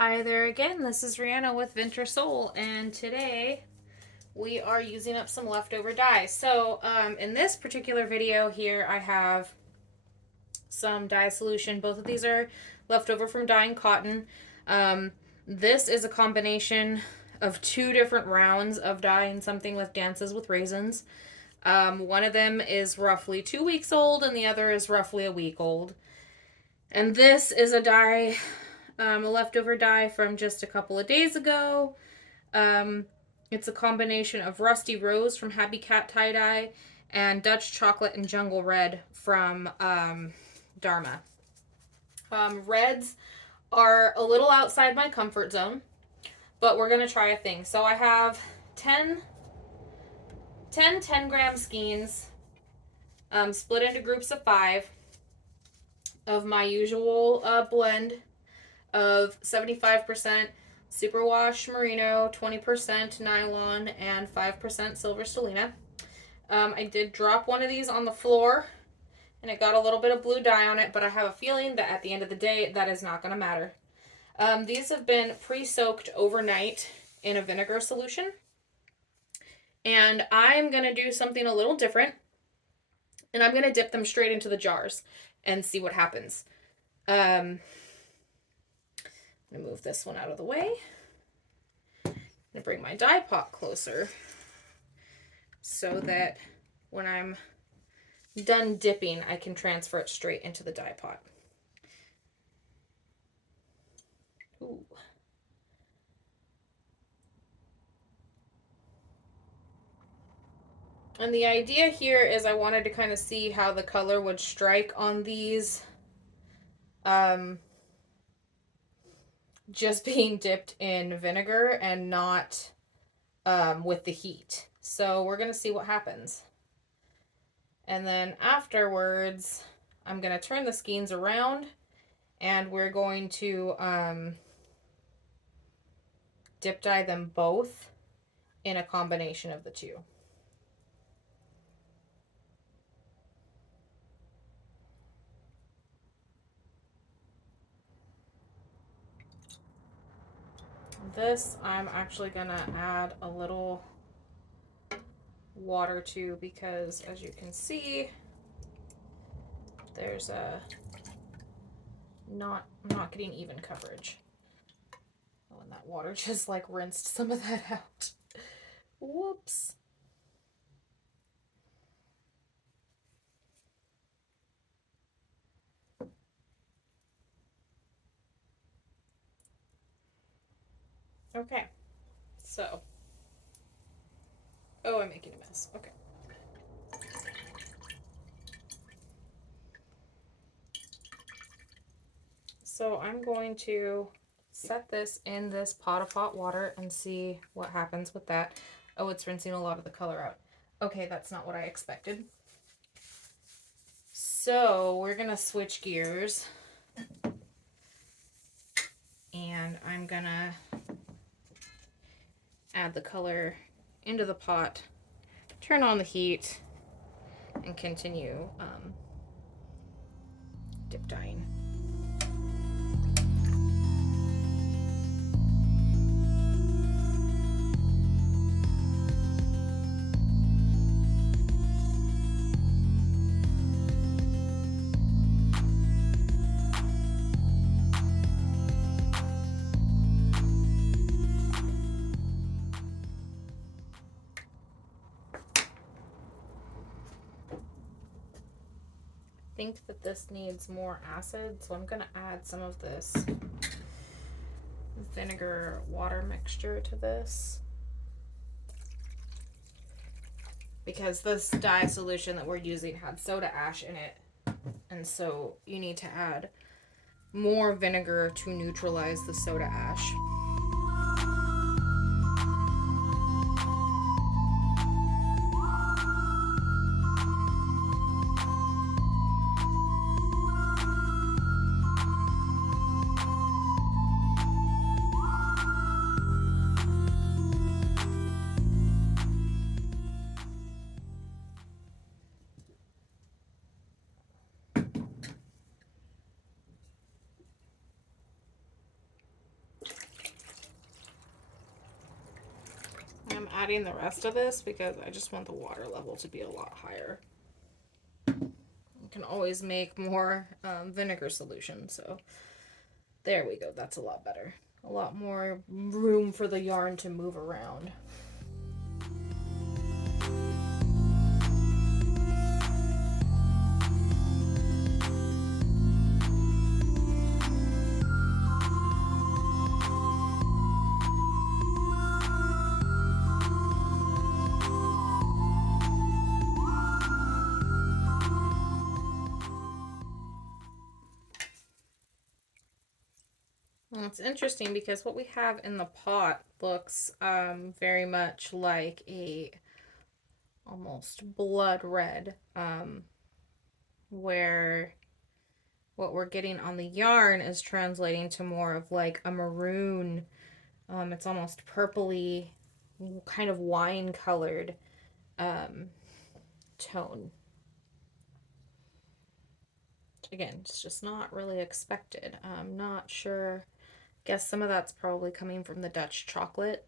Hi there again, this is Rihanna with Venture Soul, and today we are using up some leftover dye. So in this particular video here, I have some dye solution. Both of these are leftover from dyeing cotton. This is a combination of two different rounds of dyeing something with Dances with Raisins. One of them is roughly 2 weeks old, and the other is roughly a week old. And this is a dye, a leftover dye from just a couple of days ago. It's a combination of Rusty Rose from Happy Cat Tie Dye and Dutch Chocolate and Jungle Red from Dharma. Reds are a little outside my comfort zone, but we're going to try a thing. So I have 10 10-gram skeins split into groups of 5 of my usual blend of 75% superwash merino, 20% nylon, and 5% silver stellina. I did drop one of these on the floor and it got a little bit of blue dye on it, but I have a feeling that at the end of the day that is not going to matter. These have been pre-soaked overnight in a vinegar solution, and I'm going to do something a little different, and I'm going to dip them straight into the jars and see what happens. I'm going to move this one out of the way. I'm going to bring my dye pot closer so that when I'm done dipping, I can transfer it straight into the dye pot. Ooh. And the idea here is I wanted to kind of see how the color would strike on these just being dipped in vinegar and not with the heat. So we're going to see what happens. And then afterwards, I'm going to turn the skeins around and we're going to dip dye them both in a combination of the two. This I'm actually gonna add a little water to, because as you can see, there's a not getting even coverage. Oh, and that water just like rinsed some of that out. Whoops. Okay, so, oh, I'm making a mess. Okay. So I'm going to set this in this pot of hot water and see what happens with that. Oh, it's rinsing a lot of the color out. Okay, that's not what I expected. So we're gonna switch gears, and I'm gonna add the color into the pot, turn on the heat, and continue dip dyeing. I think that this needs more acid, so I'm going to add some of this vinegar water mixture to this, because this dye solution that we're using had soda ash in it, and so you need to add more vinegar to neutralize the soda ash. adding the rest of this because I just want the water level to be a lot higher. You can always make more vinegar solution, so there we go. That's a lot better. A lot more room for the yarn to move around. Well, it's interesting because what we have in the pot looks very much like a almost blood red, where what we're getting on the yarn is translating to more of like a maroon. It's almost purpley, kind of wine colored tone. Again, it's just not really expected. I'm not sure. Guess some of that's probably coming from the Dutch chocolate.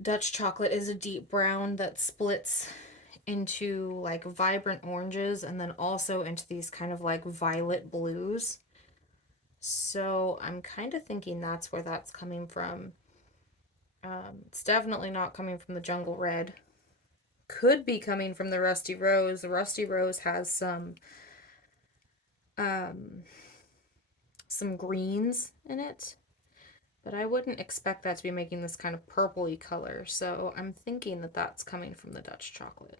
Dutch chocolate is a deep brown that splits into like vibrant oranges and then also into these kind of like violet blues. So I'm kind of thinking that's where that's coming from. It's definitely not coming from the jungle red. Could be coming from the rusty rose. The rusty rose has some greens in it, but I wouldn't expect that to be making this kind of purpley color. So I'm thinking that that's coming from the Dutch chocolate.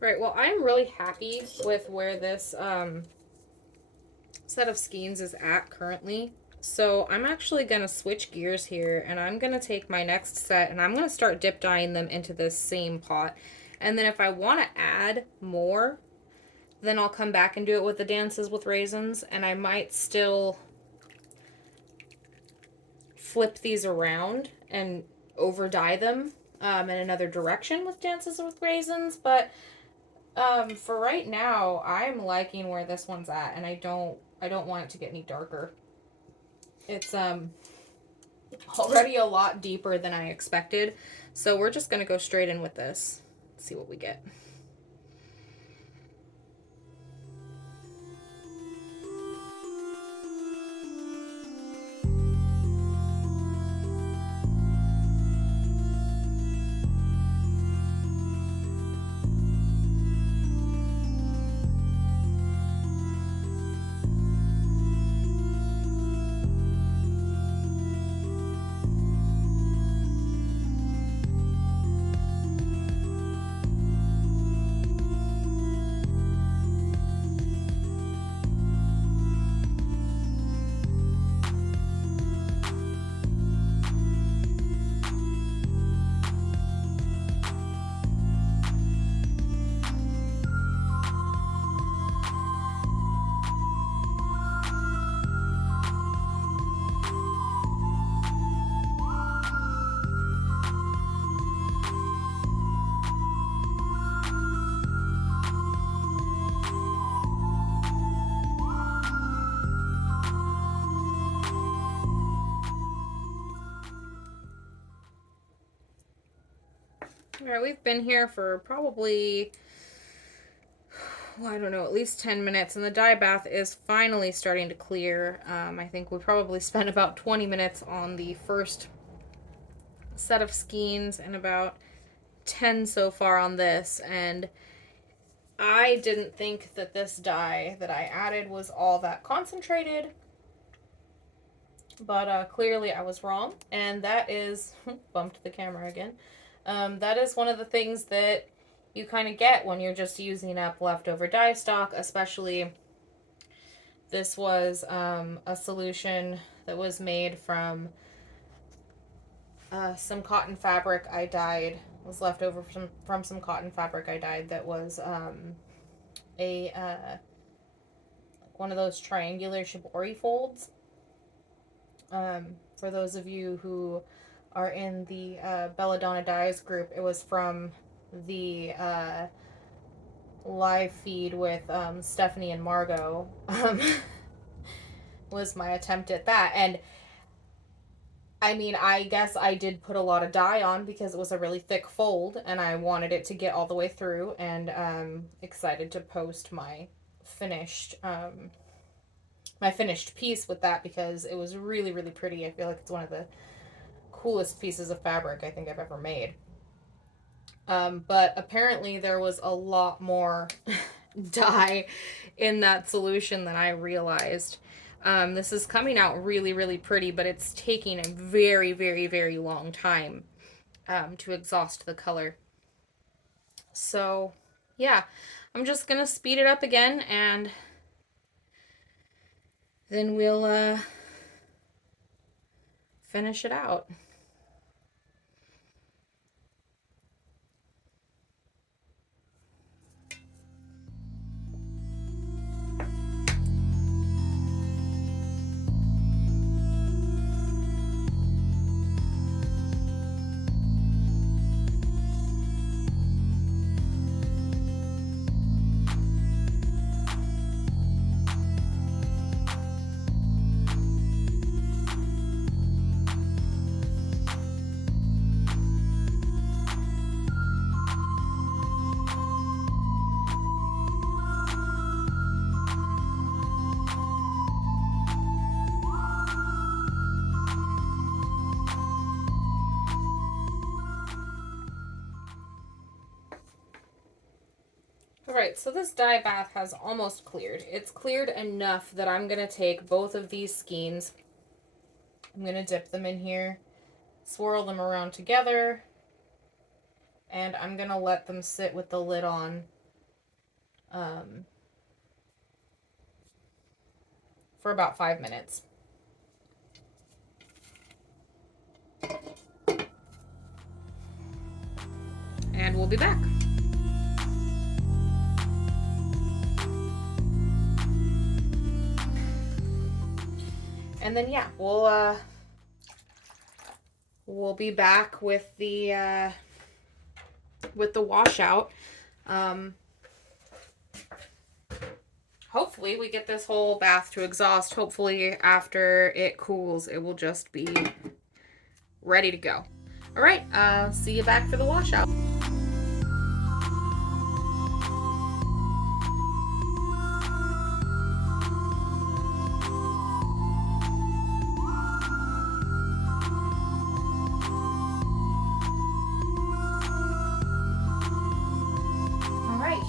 Right, well, I'm really happy with where this set of skeins is at currently. So I'm actually going to switch gears here, and I'm going to take my next set and I'm going to start dip dyeing them into this same pot. And then if I want to add more, then I'll come back and do it with the Dances with Raisins, and I might still flip these around and over dye them in another direction with Dances with Raisins, but for right now, I'm liking where this one's at, and I don't want it to get any darker. It's already a lot deeper than I expected, so we're just gonna go straight in with this. See what we get. All right, we've been here for probably, well, I don't know, at least 10 minutes, and the dye bath is finally starting to clear. I think we probably spent about 20 minutes on the first set of skeins and about 10 so far on this, and I didn't think that this dye that I added was all that concentrated, but clearly I was wrong, and that is, bumped the camera again, that is one of the things that you kind of get when you're just using up leftover dye stock, especially this was a solution that was made from some cotton fabric I dyed, was left over from some cotton fabric I dyed that was one of those triangular shibori folds. For those of you who are in the Belladonna Dyes group, it was from the live feed with Stephanie and Margot. Was my attempt at that, and I mean, I guess I did put a lot of dye on because it was a really thick fold and I wanted it to get all the way through, and excited to post my finished piece with that because it was really, really pretty. I feel like it's one of the coolest pieces of fabric I think I've ever made. But apparently there was a lot more dye in that solution than I realized. This is coming out really, really pretty, but it's taking a very, very, very long time to exhaust the color. So, yeah, I'm just going to speed it up again, and then we'll finish it out. Alright, so this dye bath has almost cleared. It's cleared enough that I'm going to take both of these skeins. I'm going to dip them in here, swirl them around together, and I'm going to let them sit with the lid on for about 5 minutes. And we'll be back. And then, yeah, we'll be back with the washout. Hopefully we get this whole bath to exhaust. Hopefully after it cools, it will just be ready to go. All right, see you back for the washout.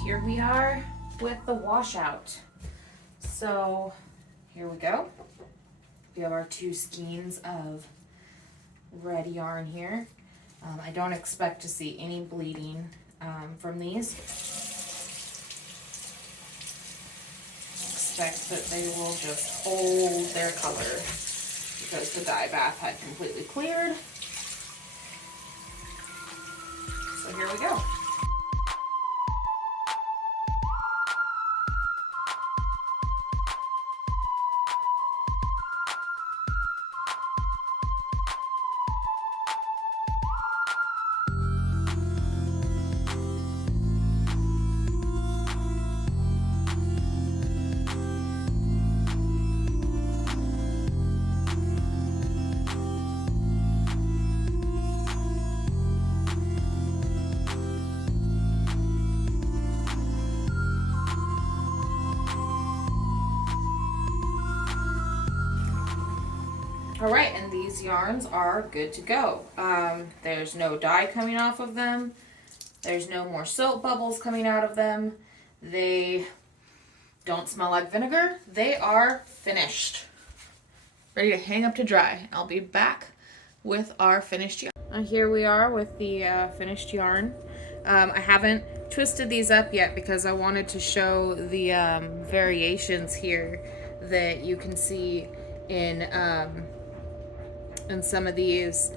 Here we are with the washout. So here we go. We have our 2 skeins of red yarn here. I don't expect to see any bleeding from these. I expect that they will just hold their color because the dye bath had completely cleared. So here we go. All right, and these yarns are good to go. There's no dye coming off of them. There's no more soap bubbles coming out of them. They don't smell like vinegar. They are finished. Ready to hang up to dry. I'll be back with our finished yarn. And here we are with the finished yarn. I haven't twisted these up yet because I wanted to show the variations here that you can see in some of these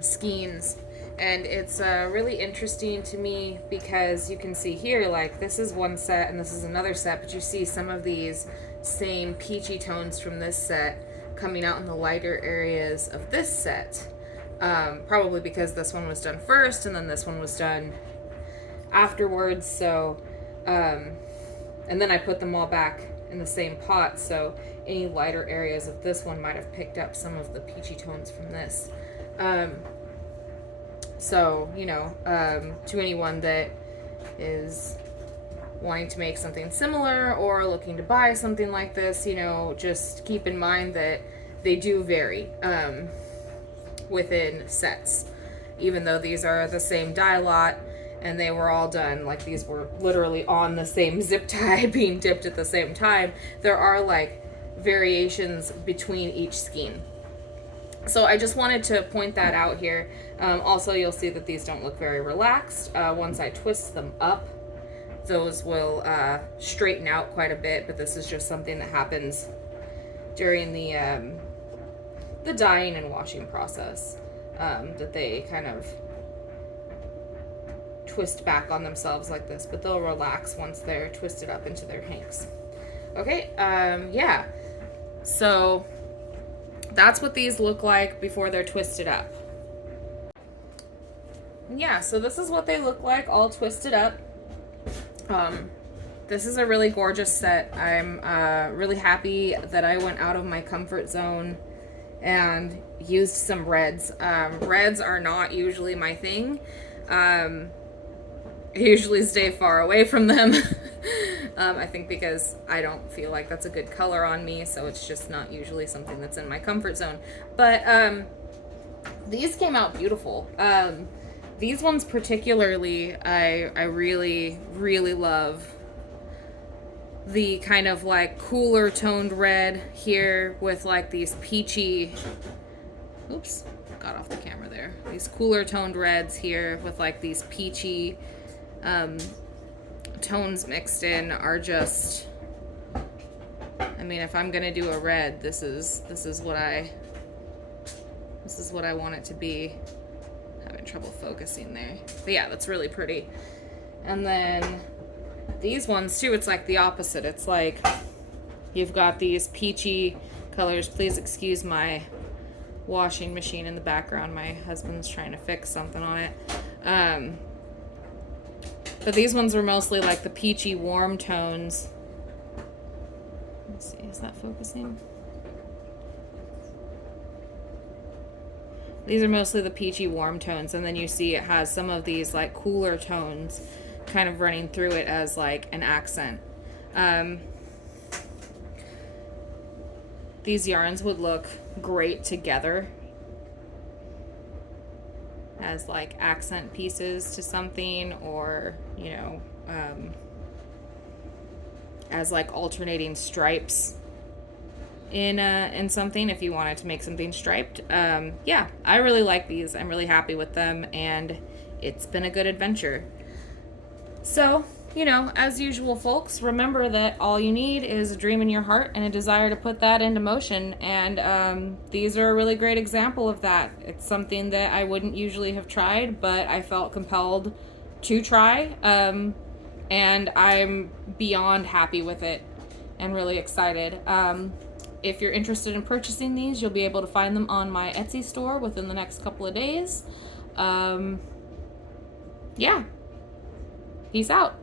skeins. And it's really interesting to me because you can see here, like, this is one set and this is another set, but you see some of these same peachy tones from this set coming out in the lighter areas of this set. Probably because this one was done first and then this one was done afterwards. So, and then I put them all back in the same pot, so any lighter areas of this one might have picked up some of the peachy tones from this. So, you know, to anyone that is wanting to make something similar or looking to buy something like this, you know, just keep in mind that they do vary within sets. Even though these are the same dye lot and they were all done, like these were literally on the same zip tie being dipped at the same time, there are like variations between each skein. So I just wanted to point that out here. Also, you'll see that these don't look very relaxed. Once I twist them up, those will straighten out quite a bit, but this is just something that happens during the dyeing and washing process, that they kind of twist back on themselves like this, but they'll relax once they're twisted up into their hanks. Okay, yeah, so that's what these look like before they're twisted up. Yeah, so this is what they look like all twisted up. This is a really gorgeous set. I'm really happy that I went out of my comfort zone and used some reds. Reds are not usually my thing. I usually stay far away from them. I think because I don't feel like that's a good color on me, so it's just not usually something that's in my comfort zone. But these came out beautiful. These ones particularly, I really, really love the kind of like cooler toned red here with like these peachy, oops, got off the camera there. These cooler toned reds here with like these peachy tones mixed in are just, I mean, if I'm gonna do a red, this is what I want it to be. Having trouble focusing there, but yeah, that's really pretty. And then these ones too, it's like the opposite. It's like you've got these peachy colors. Please excuse my washing machine in the background. My husband's trying to fix something on it. But these ones are mostly like the peachy warm tones. Let's see, is that focusing? These are mostly the peachy warm tones, and then you see it has some of these like cooler tones kind of running through it as like an accent. These yarns would look great together as like accent pieces to something, or you know, as like alternating stripes in something, if you wanted to make something striped. Yeah, I really like these. I'm really happy with them, and it's been a good adventure. So, you know, as usual, folks, remember that all you need is a dream in your heart and a desire to put that into motion. And these are a really great example of that. It's something that I wouldn't usually have tried, but I felt compelled to try. And I'm beyond happy with it and really excited. If you're interested in purchasing these, you'll be able to find them on my Etsy store within the next couple of days. Yeah. Peace out.